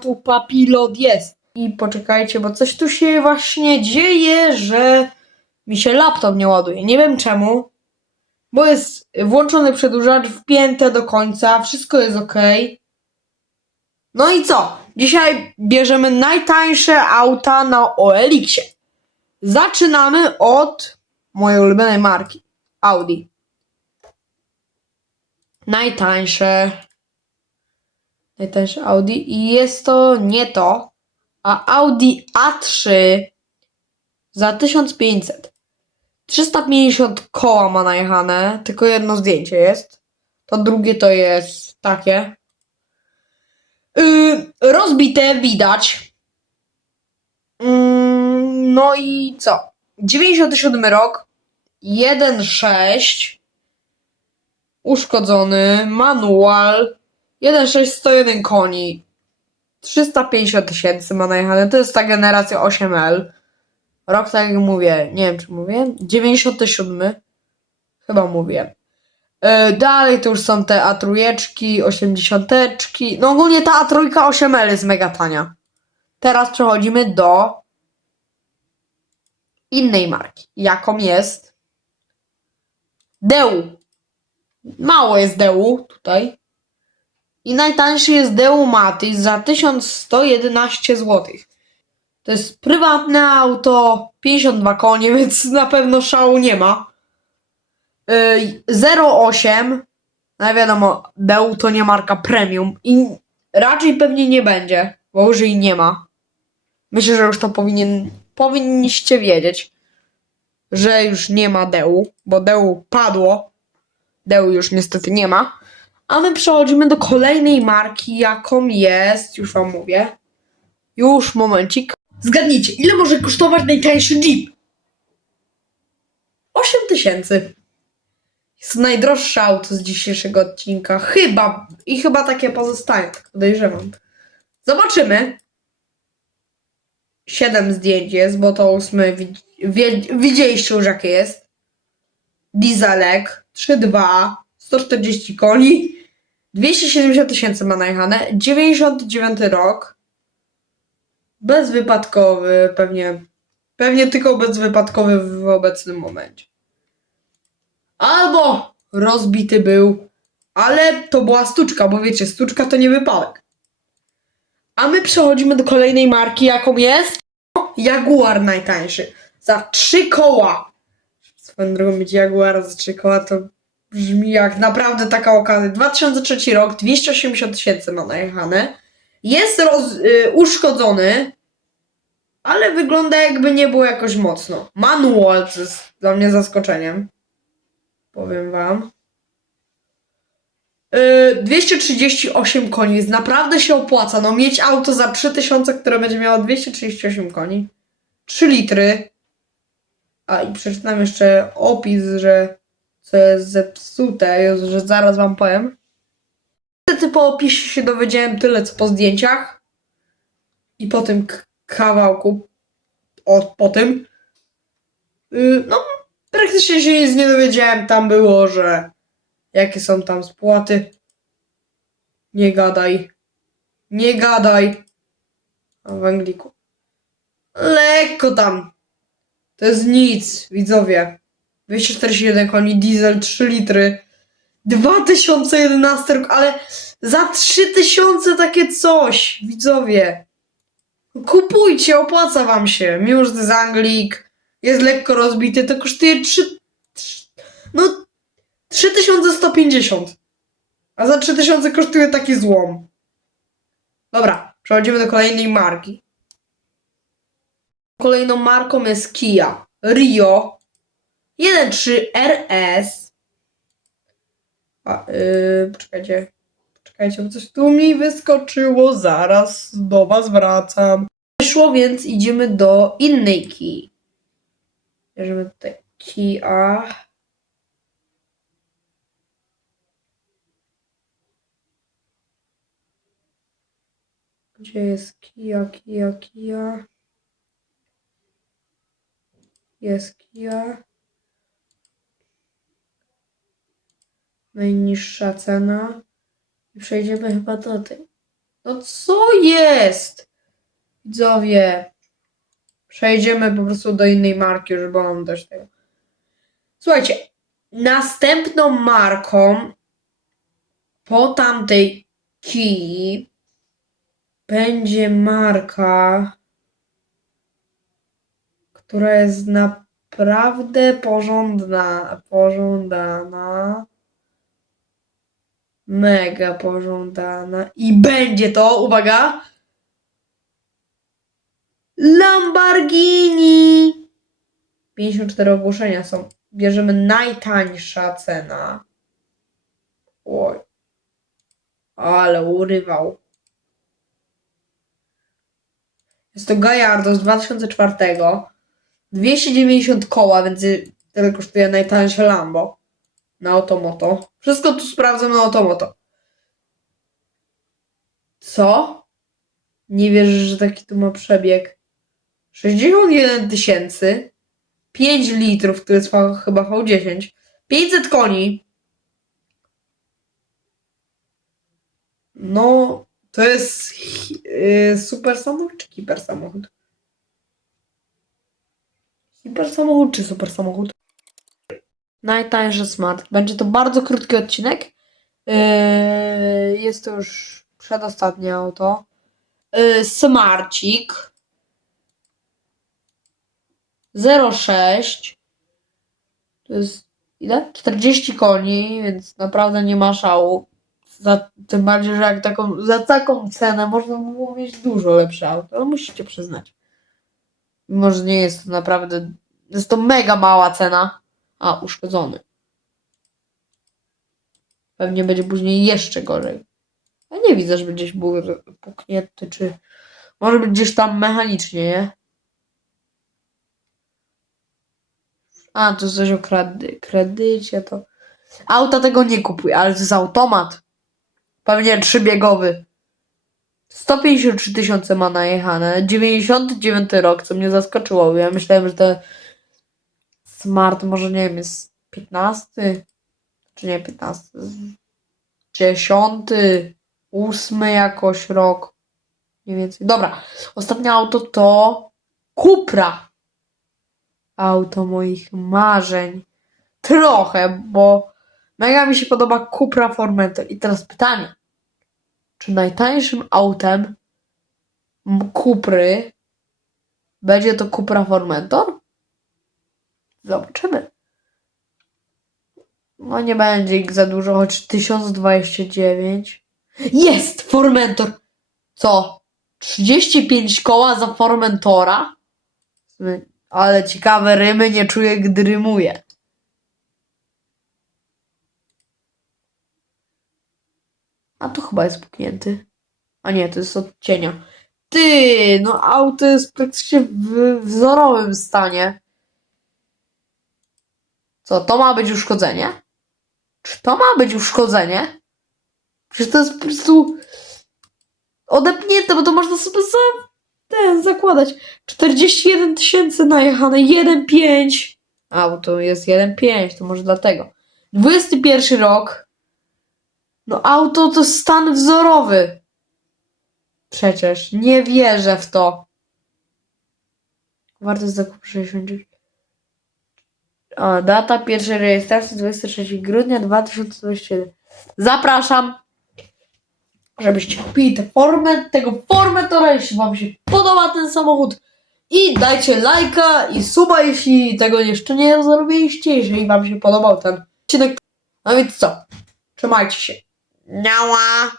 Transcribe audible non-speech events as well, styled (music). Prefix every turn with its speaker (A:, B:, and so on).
A: Pupa pilot jest. I poczekajcie, bo coś tu się właśnie dzieje, że mi się laptop nie ładuje. Nie wiem czemu. Bo jest włączony przedłużacz, wpięte do końca, wszystko jest ok. No i co? Dzisiaj bierzemy najtańsze auta na OLX-ie. Zaczynamy od mojej ulubionej marki Audi. Najtańsze. Najtańsze Audi i jest to nie to, a Audi A3 za 1500. 350 koła ma najechane, tylko jedno zdjęcie jest. To drugie to jest takie. Yy, rozbite widać. Mm, no i co? 97 rok. 1.6. Uszkodzony. Manual. 1.6 101 koni. 350 tysięcy ma najechane. To jest ta generacja 8L. Rok, tak jak mówię, nie wiem czy mówię. 97. Chyba mówię. E, dalej to już są te A3, 80. No ogólnie ta A3 8L jest mega tania. Teraz przechodzimy do innej marki, jaką jest Deu. Mało jest Deu tutaj. I najtańszy jest Deu Matis za 1111 zł. To jest prywatne auto, 52 konie, (laughs) więc na pewno szału nie ma. Yy, 08, no wiadomo, Deu to nie marka premium i raczej pewnie nie będzie, bo już jej nie ma. Myślę, że już to powinien, powinniście wiedzieć, że już nie ma Deu, bo Deu padło. Deu już niestety nie ma. A my przechodzimy do kolejnej marki, jaką jest, już wam mówię. Już, momencik. Zgadnijcie, ile może kosztować najtańszy Jeep? 8 tysięcy. Jest to najdroższe auto z dzisiejszego odcinka. Chyba. I chyba takie pozostaje, tak podejrzewam. Zobaczymy. 7 zdjęć jest, bo to ósme widz- wie- widzieliście już jakie jest. Dieselek 3.2, 140 koni, 270 tysięcy ma najechane, 99 rok, bezwypadkowy, pewnie, pewnie tylko bezwypadkowy w obecnym momencie. Albo rozbity był, ale to była sztuczka, bo wiecie, sztuczka to nie wypadek. A my przechodzimy do kolejnej marki, jaką jest Jaguar najtańszy. Za 3 koła. Swoją drogą mieć Jaguar za 3 koła to brzmi jak naprawdę taka okazja. 2003 rok, 280 tysięcy ma najechane. Jest roz, y, uszkodzony, ale wygląda jakby nie było jakoś mocno. Manual, co jest dla mnie zaskoczeniem. Powiem wam. Yy, 238 koni, więc naprawdę się opłaca. No mieć auto za 3000, które będzie miało 238 koni. 3 litry. A i przeczytam jeszcze opis, że co jest zepsute, że zaraz wam powiem. Niestety po opisie się dowiedziałem tyle, co po zdjęciach. I po tym kawałku. O, po tym. Yy, no, praktycznie się nic nie dowiedziałem. Tam było, że jakie są tam spłaty. Nie gadaj. Nie gadaj. A w Angliku. Lekko tam. To jest nic, widzowie. 241 koni, diesel 3 litry. 2011 rok, ale za 3000 takie coś, widzowie. Kupujcie, opłaca wam się. Mimo, że to jest Anglik, jest lekko rozbity, to kosztuje 3, 3 no 3150. A za 3000 kosztuje taki złom. Dobra, przechodzimy do kolejnej marki. Kolejną marką jest Kia Rio 1.3 RS. A, yy, poczekajcie. Poczekajcie, bo coś tu mi wyskoczyło. Zaraz do was wracam. Wyszło, więc idziemy do innej Kii. Bierzemy tutaj Kia. Gdzie jest Kia, Kia, Kia? Jest Kia. Najniższa cena. I przejdziemy chyba do tej. No co jest? Widzowie. Przejdziemy po prostu do innej marki, bo mam dość tego. Słuchajcie, następną marką po tamtej kij będzie marka, która jest naprawdę porządna, pożądana. Mega pożądana. I będzie to, uwaga, Lamborghini. 54 ogłoszenia są. Bierzemy najtańsza cena. Oj. Ale urywał. Jest to Gallardo z 2004. 290 koła, więc tyle kosztuje najtańsze Lambo. Na Automoto. Wszystko tu sprawdzam na Automoto. Co? Nie wierzę, że taki tu ma przebieg. 61 tysięcy. 5 litrów, który jest chyba V10. 500 koni. No, to jest hi- y, super samochód czy hiper samochód? Hiper samochód czy super samochód? Najtańszy smart. Będzie to bardzo krótki odcinek. Yy, jest to już przedostatnie auto. Yy, smarcik. 0,6. To jest ile? 40 koni, więc naprawdę nie ma szału. Za, tym bardziej, że jak taką, za taką cenę można by było mieć dużo lepsze auto, ale musicie przyznać. Mimo, że nie jest to naprawdę. Jest to mega mała cena. A, uszkodzony. Pewnie będzie później jeszcze gorzej. Ja nie widzę, żeby gdzieś był puknięty, czy może być gdzieś tam mechanicznie, nie? A, to coś o kredy, kredycie, to... Auta tego nie kupuj, ale to jest automat. Pewnie trzybiegowy. 153 tysiące ma najechane. 99 rok, co mnie zaskoczyło. Ja myślałem, że ten Smart może, nie wiem, jest 15? Czy nie 15? 10? 8 jakoś rok. Mniej więcej. Dobra. Ostatnie auto to Cupra auto moich marzeń. Trochę, bo mega mi się podoba Cupra Formentor. I teraz pytanie. Czy najtańszym autem Cupry będzie to Cupra Formentor? Zobaczymy. No nie będzie ich za dużo, choć 1029. Jest! Formentor! Co? 35 koła za Formentora? Ale ciekawe rymy nie czuję, gdy rymuję. A tu chyba jest puknięty. A nie, to jest od cienia. Ty, no auto jest praktycznie w wzorowym stanie. Co, to ma być uszkodzenie? Czy to ma być uszkodzenie? Przecież to jest po prostu odepnięte, bo to można sobie za ten zakładać. 41 tysięcy najechane, 1,5. Auto jest 1,5, to może dlatego. 21 rok. No auto to stan wzorowy. Przecież nie wierzę w to. Wartość zakupu 60. A, data pierwszej rejestracji 23 grudnia 2021. Zapraszam, żebyście kupili tę formę, tego Formentora, jeśli wam się podoba ten samochód. I dajcie lajka i suba, jeśli tego jeszcze nie zrobiliście, jeżeli wam się podobał ten odcinek. No więc co? Trzymajcie się. Niała!